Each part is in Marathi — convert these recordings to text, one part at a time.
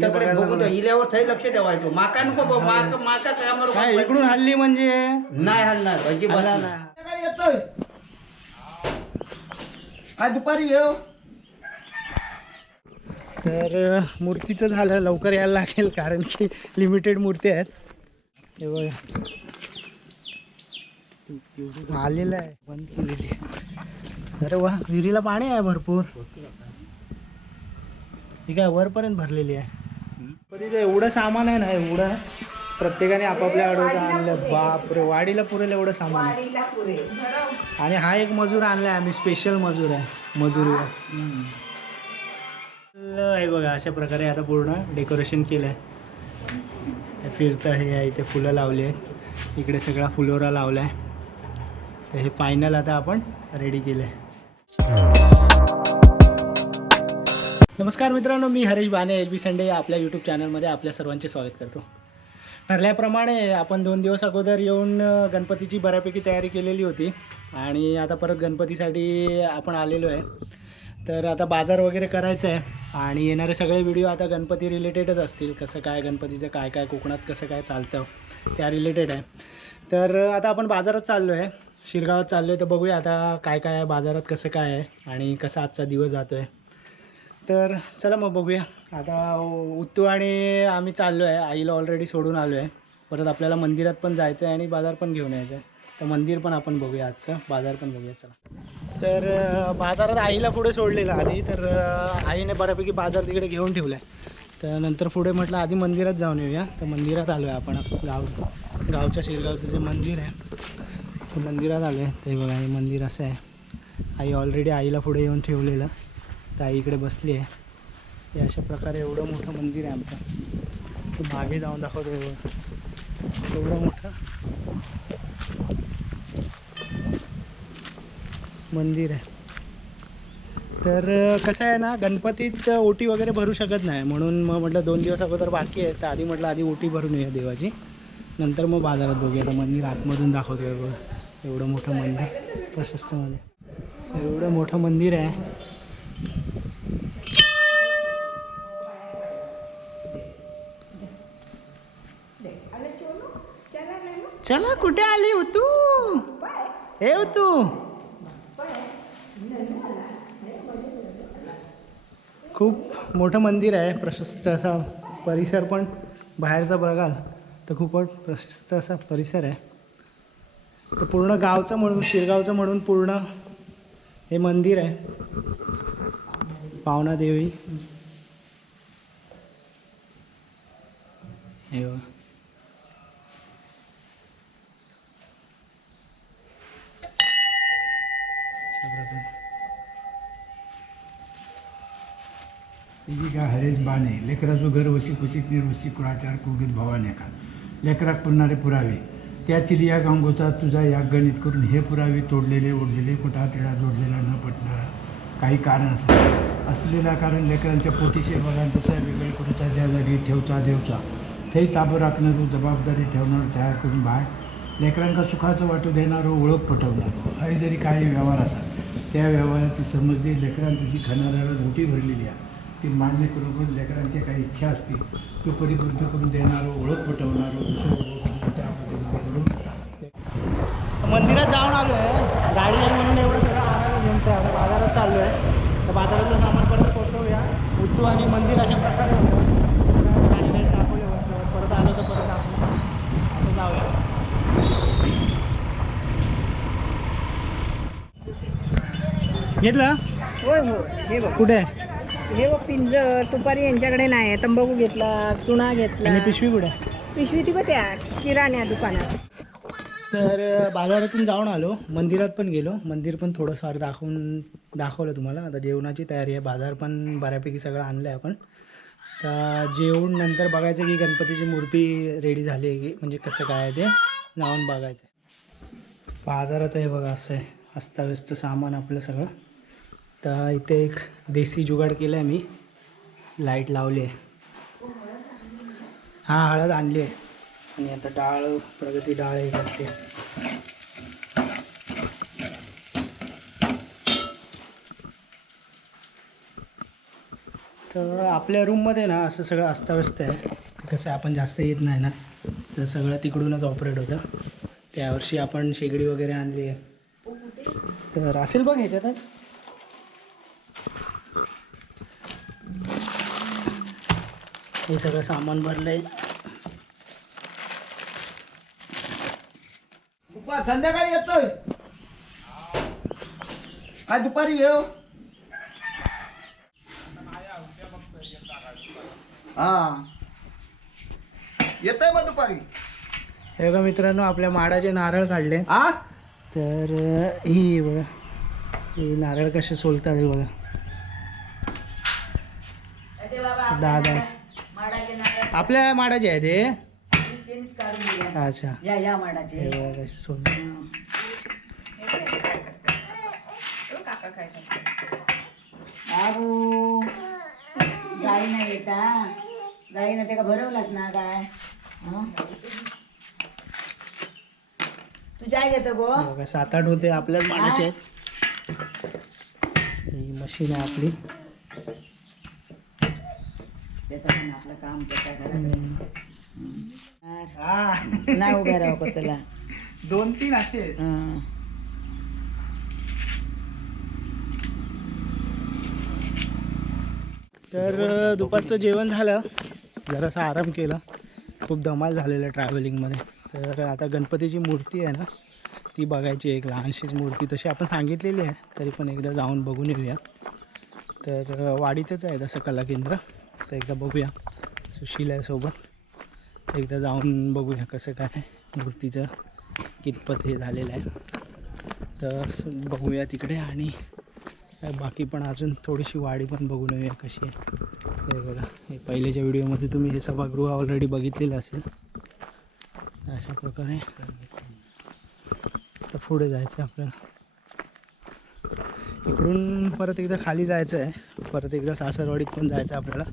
थंय लक्ष ठेवायचो. माका नको बघ माका माका कामावर काय इकडून हल्ली म्हणजे? नाही हलणार अजिबात नाही. काय येतोय. काय दुपारी येऊ? तर अ, मूर्तीचं झालं लवकर यायला लागेल कारण की लिमिटेड मूर्ती आहेत. हे बघा. आलेलं आहे बंद केलेली आहे. अरे वा विहिरीला पाणी आहे भरपूर. ही काय वरपर्यंत भरलेली आहे? पण एवढं सामान आहे ना एवढं प्रत्येकाने आपापल्या अडवचं आणलं. बापरे वाडीला पुरेल एवढं सामान. आहे आणि हा एक मजूर आणलाय आम्ही स्पेशल मजूर आहे मजुरीवर. हे बघा अशा प्रकारे आता पूर्ण डेकोरेशन केलं आहे फिरतं हे आहे इथे फुलं लावली आहेत. इकडे सगळा फुलोरा लावला आहे तर हे फायनल आता आपण रेडी केलं आहे नमस्कार मित्रांनो मी Harish Bane H B Sunday आपल्या यूट्यूब चॅनलमध्ये आपल्या सर्वांचे स्वागत करतो. ठरल्याप्रमाणे आपण दोन दिवस अगोदर येऊन गणपतीची बऱ्यापैकी तयारी केलेली होती आणि आता परत गणपतीसाठी आपण आलेलो आहे. तर आता बाजार वगैरे करायचं आहे आणि येणारे सगळे व्हिडिओ आता गणपती रिलेटेडच असतील. कसं काय गणपतीचं काय काय कोकणात कसं काय चालतं त्या रिलेटेड आहे. तर आता आपण बाजारात चाललो आहे शिरगावात चाललो आहे तर बघूया आता काय काय आहे बाजारात कसं काय आहे आणि कसा आजचा दिवस जातो आहे तर चला मग बघूया. आता उत्तू आणि आम्ही चाललो आहे आईला ऑलरेडी सोडून आलो आहे परत आपल्याला मंदिरात पण जायचं आहे आणि बाजार पण घेऊन यायचं आहे तर मंदिर पण आपण बघूया आजचं. बाजार पण बघूया चला. तर बाजारात आईला पुढे सोडलेलं आधी. तर आईने बऱ्यापैकी बाजार तिकडे घेऊन ठेवला आहे तर नंतर पुढे म्हटलं आधी मंदिरात जाऊन येऊया. तर मंदिरात आलो आहे आपण गाव. गावच्या शिरगावचं जे मंदिर आहे ते मंदिरात आलो आहे ते बघा हे मंदिर असं आहे. आई ऑलरेडी आईला पुढे येऊन ठेवलेलं. ताई इकडे बसली आहे. हे अशा प्रकारे एवढं मोठं मंदिर आहे आमचं. मागे जाऊन दाखवतो हे एवढं मोठं मंदिर आहे. तर कसं आहे ना गणपतीत ओटी वगैरे भरू शकत नाही. म्हणून मग म्हटलं दोन दिवस अगोदर बाकी आहे. तर आधी म्हटलं आधी ओटी भरून येऊया देवाची. नंतर मग बाजारात बघूया. तर मंदिर आतमधून दाखवतो बघ. एवढं मोठं मंदिर प्रशस्तमध्ये. एवढं मोठं मंदिर आहे. चला कुठे आली हो तू हे हो तू खूप मोठं मंदिर आहे प्रशस्त असा परिसर पण. बाहेरचा बघाल तर खूपच प्रशस्त असा परिसर आहे. तर पूर्ण गावचं म्हणून शिरगावचं म्हणून पूर्ण हे मंदिर आहे. पावना देवी. हे का हरेश बाणे लेकराचं घर वशी कुशीत निर्वशी कुळाचार कुगीत भवाने का लेकराक पुरणारे पुरावे. त्या चिलिया गांगोचा तुझा या गणित करून हे पुरावे तोडलेले ओढलेले कुठा तिळा जोडलेला न पटणारा काही कारण असं असलेला कारण लेकरांच्या पोटीशे बघांचा वेगळे कुठचा ज्या जागी ठेवचा देवचा. ते ताबं राखणारो जबाबदारी ठेवणार तयार करून बाहेर लेकरांका सुखाचं वाटू देणारो ओळख पटवणार. हे जरी काही व्यवहार असा त्या व्यवहाराची समजली लेकरां तुझी खाणाऱ्याला धोटी भरलेली आहे. ती मान्य करून करून लेकरांच्या काही इच्छा असतील तो परिपूर्ण करून देणारो ओळख पटवणारो दुसरं करून. मंदिरात जाऊन आलो आहे गाडी आहे म्हणून एवढं सगळं आणायला घेऊन त्या बाजारात चाललो आहे तर बाजारातलं सामान परत पोहोचवूया. उत्तू आणि मंदिर अशा प्रकारे होतं. काही काही दाखवले परत आलो तर परत आता जाऊया. घेतलं? होय हो हे बघ. कुठे? हे बघ पिंजर सुपारी यांच्याकडे नाही तंबाखू घेतला चुना घेतला. आणि पिशवी कुठे? पिशवी ती बघ त्या किराण्या दुकानात. तर अ, बाजारातून जाऊन आलो. मंदिरात पण गेलो. मंदिर पण थोडंफार दाखवून दाखवलं तुम्हाला. आता जेवणाची तयारी आहे. बाजार पण बऱ्यापैकी सगळं आणलं आहे आपण. तर जेवून नंतर बघायचं की गणपतीची मूर्ती रेडी झाली आहे की म्हणजे कसं काय आहे ते जाऊन बघायचं बाजाराचं हे बघा असं आहे. अस्ताव्यस्त सामान आपलं सगळं. तर इथे एक देसी जुगाड केला आहे मी. लाइट लावली आहे. हां हळद आणली आहे. आणि आता डाळ प्रगती डाळ हे करते. तर आपल्या रूममध्ये ना असं सगळं अस्ताव्यस्त आहे. कसं आपण जास्त येत नाही ना. तर सगळं तिकडूनच ऑपरेट होतं. त्यावर्षी आपण शेगडी वगैरे आणली आहे. तर असेल बघ ह्याच्यातच. हे सगळं सामान भरलं आहे दुपार संध्याकाळी येतोय. काय दुपारी येऊ हा? येतोय मग दुपारी. हे बघा मित्रांनो आपल्या माडाचे नारळ काढले. हा तर अं, ही बघा ही नारळ कसे सोलतात हे बघा. दादा. आपल्या माडाचे आहे ते अच्छा. या या माडाचे. हे बघा सोलतात बाबू गाडी नाही येता नाही ते का भरवलाच ना काय? हं? तू चाय घेतो गो. हे बघा सात आठ होते आपल्याच माडाचे आहेत. ही मशीन आहे आपली. त्याचं पण आपलं काम त्याच्या घरात हा. नाही उभ्या राहू का त्याला दोन तीन असे. आहेत. हं. तर दुपारचं जेवण झालं. जरासा आराम केला. खूप धमाल झालेलं ट्रॅव्हलिंगमध्ये तर आता गणपतीची मूर्ती आहे ना ती बघायची एक लहानशीच मूर्ती. तशी आपण सांगितलेली आहे तरी पण एकदा जाऊन बघून येऊया. तर वाडीतच आहे तसं कला केंद्र. तर एकदा बघूया. सुशील आहे सोबत. एकदा जाऊन बघूया कसं काय मूर्तीचं कितपत हे झालेलं आहे. तर बघूया तिकडे आणि बाकी पण अजून थोडीशी वाडी पण बघून येऊया कशी आहे. हे बघा हे पहिल्याच्या व्हिडिओमध्ये तुम्ही हे सभागृह ऑलरेडी बघितलेलं असेल. अशा प्रकारे. तर पुढे जायचं आहे आपल्याला. इकडून परत एकदा खाली जायचं आहे परत एकदा सासरवाडीत पण जायचं आपल्याला.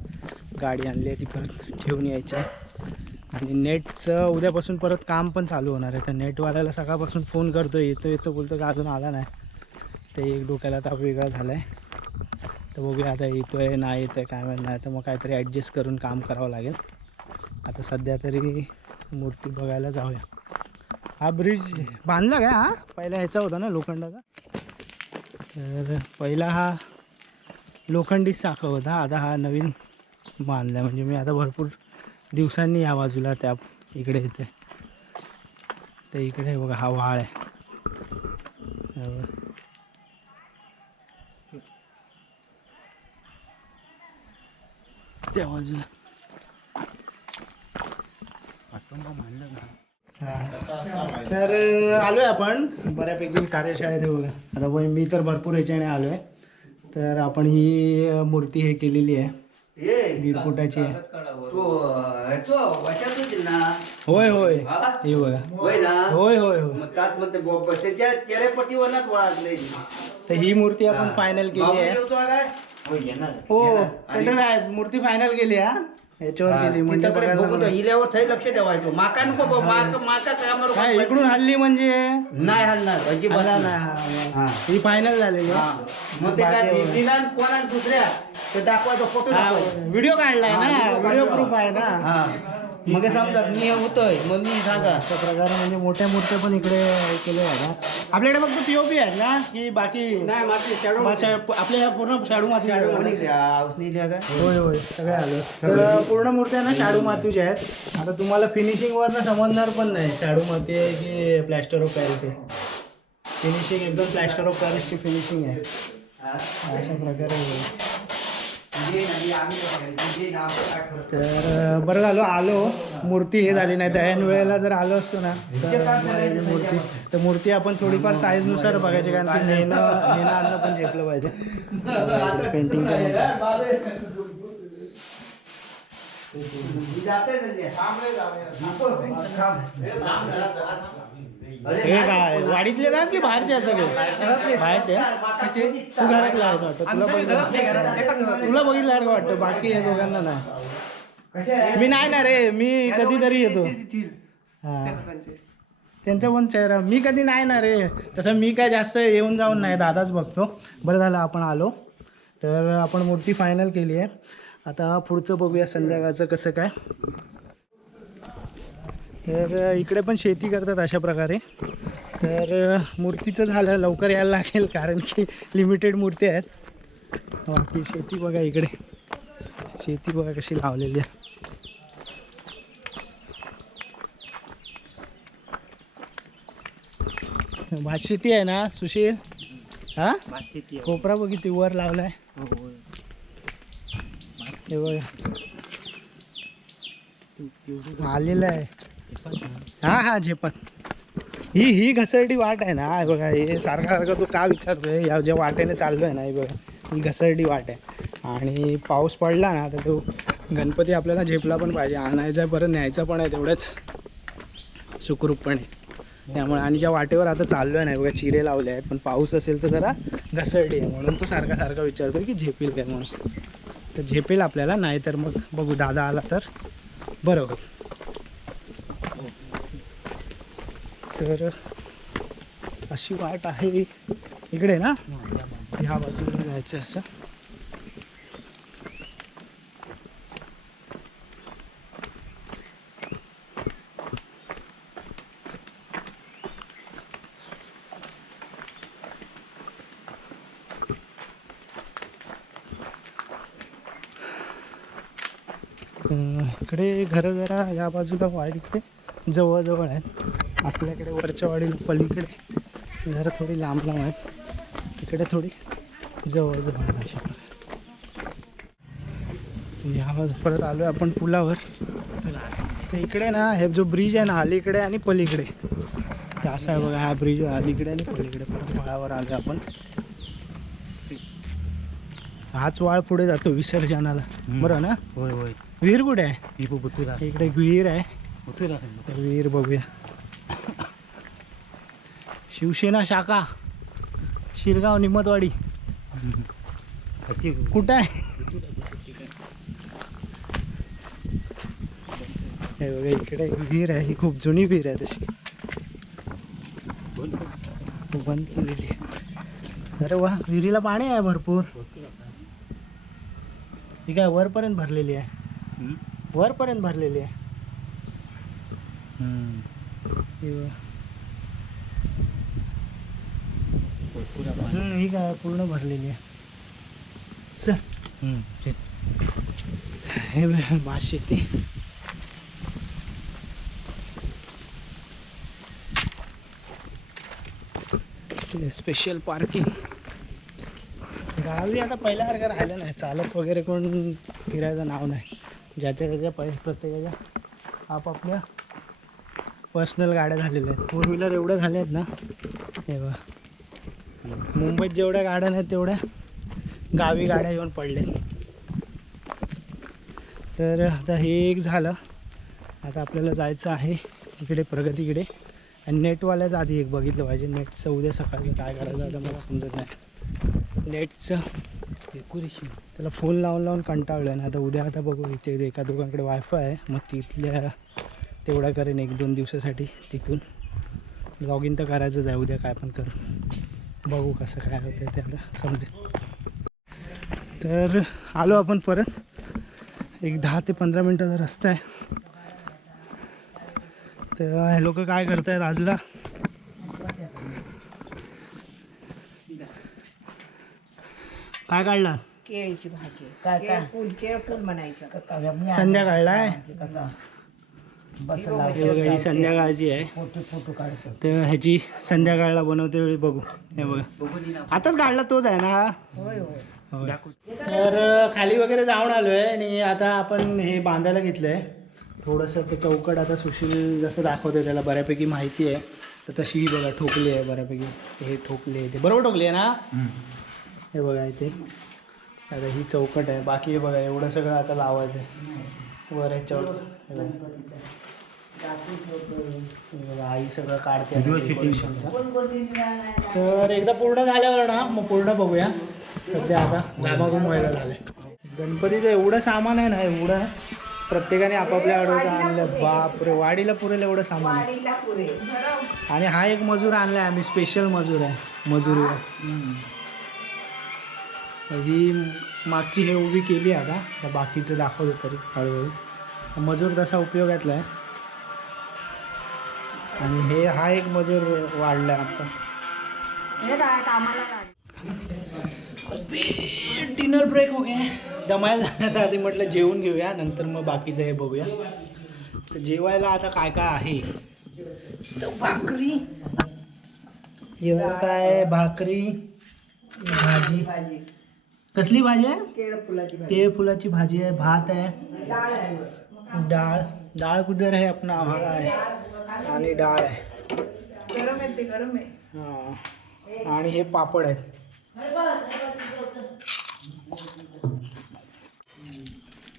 गाडी आणली आहे ती परत ठेवून यायची आणि नेटचं उद्यापासून परत काम पण चालू होणार आहे. तर नेटवाल्याला सकाळपासून फोन करतो येतो येतो बोलतो का अजून आला नाही. ते एक डोक्याला ताप वेगळा झाला आहे तर बघूया आता येतो आहे नाही येतो आहे काय माहीत नाही तर मग काहीतरी ॲडजस्ट करून काम करावं लागेल. आता सध्या तरी मूर्ती बघायला जाऊया. हा ब्रिज बांधला काय हा? पहिला ह्याचा होता ना लोखंडाचा? तर पहिला हा लोखंडीच साखा होता. आता हा नवीन बांधला म्हणजे मी आता भरपूर दिवसांनी या बाजूला त्या इकडे येते. तर इकडे बघा हा व्हाळ आहे. त्या बाजूला. तर आलोय आपण. बऱ्यापैकी कार्यशाळेत बघा. आता पण मी तर भरपूर ह्याच्याने आलोय. तर आपण ही मूर्ती हे केलेली आहे. दीड फुटाची आहे तू ह्याचो वशात होती ना. होय होय. हा? हे बघा. होय ना? होय होय तर ही मूर्ती आपण फायनल केली आहे. हो काय? मूर्ती फायनल केली हा? याच्यावर केली म्हणजे तिच्याकडे. हिल्यावर थंय लक्ष ठेवायचं. माका नको माका माका कामावर काय इकडून हल्ली म्हणजे? नाही हलणार अजिबात हल्ला नाही. नाही हा. फायनल झालेली हा. मग ते काय बाकी- कोणा दुसऱ्या ते दाखवायचं फोटो हा, दाखवायचं. व्हिडिओ काढलाय ना व्हिडिओ. प्रूफ आहे ना. हा. मग हे समजा मी होतोय मग मी सांगा. अशा प्रकारे म्हणजे मोठ्या मूर्त्या पण इकडे हे केले आहे ना आपल्याकडे फक्त पीओपी आहेत ना की बाकी बा- शा- आपल्या ह्या पूर्ण शाडू माती होय होय सगळे आले. तर पूर्ण मूर्त्या ना शाडू मातीच्या आहेत. आता तुम्हाला फिनिशिंग वर समजणार पण नाही शाडू माती आहे की प्लॅस्टर ऑफ पॅरिस आहे. फिनिशिंग एकदम प्लॅस्टर ऑफ पॅरिसची फिनिशिंग आहे. अशा प्रकारे आहे. तर बरं झालो आलो. मूर्ती हे झाली नाही तर ऐन वेळेला जर आलो असतो ना तर मूर्ती. तर मूर्ती आपण थोडीफार साईजनुसार बघायची कारण की नेणं नेणं आणणं पण झेपलं पाहिजे. पेंटिंगच्या सगळे काय? वाडीतले ना की बाहेरचे आहेत सगळे? बाहेरचे? तू घरातला वाटतं. तुला बघितलं तुला बघितल्यासारखं वाटतं? बाकी हे दोघांना नाही. मी नाही ना रे. मी कधीतरी येतो. हा. त्यांचा पण चेहरा. मी कधी नाही ना रे. तसं मी काय जास्त येऊन जाऊन नाही. दादाच बघतो. बरं झालं आपण आलो. तर आपण मूर्ती फायनल केली आहे. आता पुढचं बघूया संध्याकाळचं कसं काय. तर इकडे पण शेती करतात अशा प्रकारे. तर मूर्तीचं झालं लवकर यायला लागेल कारण की लिमिटेड मूर्ती आहेत. बाकी शेती बघा इकडे. शेती बघा कशी लावलेली आहे. भात शेती आहे ना सुशील? हा? कोपरा बघ किती वर लावलाय. हे आलेलं आहे. हा हा झेपत. ही ही घसरडी वाट आहे ना हे बघा हे सारखा सारखा तू का विचारतोय? या ज्या वाटेने चाललोय ना हे बघा ही घसरडी वाट आहे. आणि पाऊस पडला ना तर तो गणपती आपल्याला झेपला पण पाहिजे. आणायचा आहे परत न्यायचा पण आहे तेवढंच. सुखरूपपणे. त्यामुळे आणि ज्या वाटेवर आता चाललो आहे ना बघा चिरे लावले आहेत. पण पाऊस असेल तर जरा घसरडी आहे. म्हणून तो सारखा सारखा विचारतोय की झेपेल काय म्हणून. तर झेपेल आपल्याला नाही तर मग बघू दादा आला तर. बरं होईल तर अशी वाट आहे. इकडे ना? ह्या बाजूला जायचं असं अं, इकडे घरं जरा या बाजूला वाडीकडे इकडे जवळजवळ आहेत आपल्याकडे वरच्या वाडीला पलीकडे घरं थोडी लांब लांब आहेत. तिकडे थोडी जवळजवळ आहेत अशा प्रकारे. या बाजू परत आलो आहे आपण पुलावर. तर इकडे ना हे जो ब्रिज आहे ना अलीकडे आणि पलीकडे. असा आहे बघा हा ब्रिज अलीकडे आणि पलीकडे. परत वळावर आलो आपण. हाच वाळ पुढे जातो विसर्जनाला. बरं ना? होय होय. विहीर कुठे आहे? ही बुतुरा इकडे विहीर आहे. बुतुरा तर विहीर बघूया. शिवसेना शाखा शिरगाव निमतवाडी कुठं? आहे? हे बघा इकडे विहीर आहे. ही खूप जुनी विहीर आहे तशी. बंद. केलेली अरे वा विहिरीला पाणी आहे भरपूर. ही काय वरपर्यंत भरलेली आहे? वरपर्यंत भरलेली आहे. हे काय पूर्ण भरलेली आहे. चल. हे भात शेती स्पेशल पार्किंग गावी आता पहिल्यासारखं राहिलं नाही. चालत वगैरे कोण फिरायचं नाव नाही. ज्याच्या त्याच्या पै प्रत्येकाच्या आपापल्या पर्सनल गाड्या झालेल्या आहेत. फोर व्हीलर एवढ्या झाल्या आहेत ना. हे बघ. मुंबईत जेवढ्या गाड्या नाहीत तेवढ्या गावी गाड्या येऊन पडल्या तर आता हे एक झालं. आता आपल्याला जायचं आहे इकडे प्रगतीकडे आणि नेटवाल्याच आधी एक बघितलं पाहिजे. नेटचं उद्या सकाळी काय करायचं आता मला समजत नाही. नेटचं डेकोरेशन uh, त्याला फोन लावून लावून कंटाळलं आहे आता उद्या आता बघू इथे एका दोघांकडे वायफाय आहे. मग तिथल्या तेवढा करेन एक दोन दिवसासाठी तिथून. लॉग इन तर करायचंच आहे उद्या काय पण करू. बघू कसं काय होतं त्याला समजेल. तर आलो आपण परत. एक दहा ते पंधरा मिनटाचा रस्ता आहे. तर हे लोक काय करतायत आजला? काय काढला? केळीची भाजी. काय काय? फुल केळ फुल म्हणायचं संध्याकाळला आहे हे बघा, ही संध्याकाळची आहे. फोटो फोटो काढतो. तर ह्याची संध्याकाळला बनवते वेळी बघू. हे बघा. आताच काढला तोच आहे ना? हा? होय. होय. होय. तर अ, खाली वगैरे जाऊन आलो आहे आणि आता आपण हे बांधायला घेतलं आहे थोडंसं ते चौकट आता सुशील जसं दाखवते त्याला बऱ्यापैकी माहिती आहे. तर तशी ही बघा ठोकली आहे बऱ्यापैकी. हे ठोकली आहे ते. बरोबर ठोकली आहे ना? हे बघा इथे. आता ही चौकट आहे. बाकी हे बघा एवढं सगळं आता लावायचं आहे. वर ह्याच्यावर बघा, आई सगळं काढते. तर एकदा पूर्ण झाल्यावर ना मग पूर्ण बघूया. सध्या आता घामाघूम व्हायला झालंय गणपतीचं एवढं सामान आहे ना एवढं प्रत्येकाने आपापल्या अडवचं आणलं. बापरे वाडीला पुरेल एवढं सामान. आहे आणि हा एक मजूर आणलाय आम्ही स्पेशल मजूर आहे मजुरीवर. ही मागची हे उभी केली आता. आता बाकीचं दाखवतो तरी हळूहळू. मजूर तसा उपयोगातला आहे. आणि हे हा एक मजूर वाढला आहे आमचा. डिनर ब्रेक हो गया. दमायला जाण्यात आधी म्हटलं जेवून घेऊया नंतर मग बाकीचं हे बघूया. तर जेवायला आता काय काय आहे? तर भाकरी. जेवायला काय भाकरी भाजी. कसली भाजी आहे? केळ फुलाची भाजी. आहे भात आहे. डाळ डाळ. कुठे आहे आपण हा आहे. आणि डाळ आहे. गरम आहे ते गरम आहे. हां. आणि हे पापड आहेत.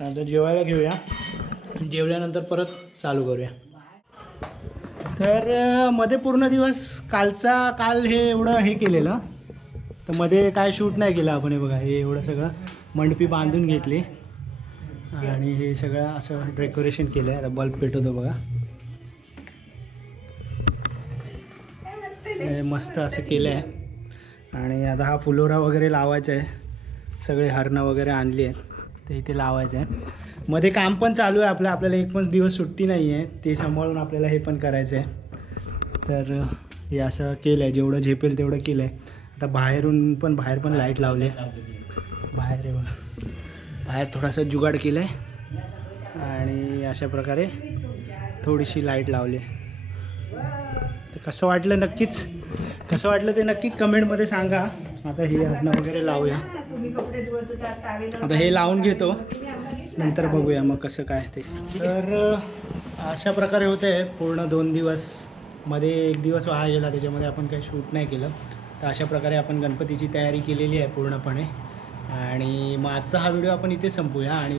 आता जेवायला घेऊया. जेवल्यानंतर परत चालू करूया. तर मध्ये पूर्ण दिवस कालचा काल हे एवढं हे केलेलं. तर मध्ये काय शूट नाही केलं आपण हे बघा हे एवढं सगळं मंडपी बांधून घेतली. आणि हे सगळं असं डेकोरेशन केलं आहे आता बल्ब पेटवतो बघा. हे मस्त असं केलं आहे आणि आता हा फुलोरा वगैरे लावायचा आहे सगळे हरणं वगैरे आणली आहेत ते इथे लावायचं आहे मध्ये काम पण चालू आहे आपलं आपल्याला एक पण दिवस सुट्टी नाही आहे ते सांभाळून आपल्याला हे पण करायचं आहे तर हे असं केलं आहे जेवढं झेपेल तेवढं केलं आहे आता बाहेरून पण बाहेर पण लाइट लावली. आहे बाहेर आहे बघा. बाहेर थोडासा जुगाड केला आहे आणि अशा प्रकारे थोडीशी लाइट लावली. आहे तर कसं वाटलं नक्कीच? कसं वाटलं ते नक्कीच कमेंटमध्ये सांगा. आता हे अन्न वगैरे लावूया. आता हे लावून घेतो. नंतर बघूया मग कसं काय ते. तर अशा प्रकारे होते पूर्ण दोन दिवसमध्ये एक दिवस वाया गेला. त्याच्यामध्ये आपण काही शूट नाही केलं. तर अशा प्रकारे आपण गणपतीची तयारी केलेली आहे पूर्णपणे. आणि मग आजचा हा व्हिडिओ आपण इथे संपूया आणि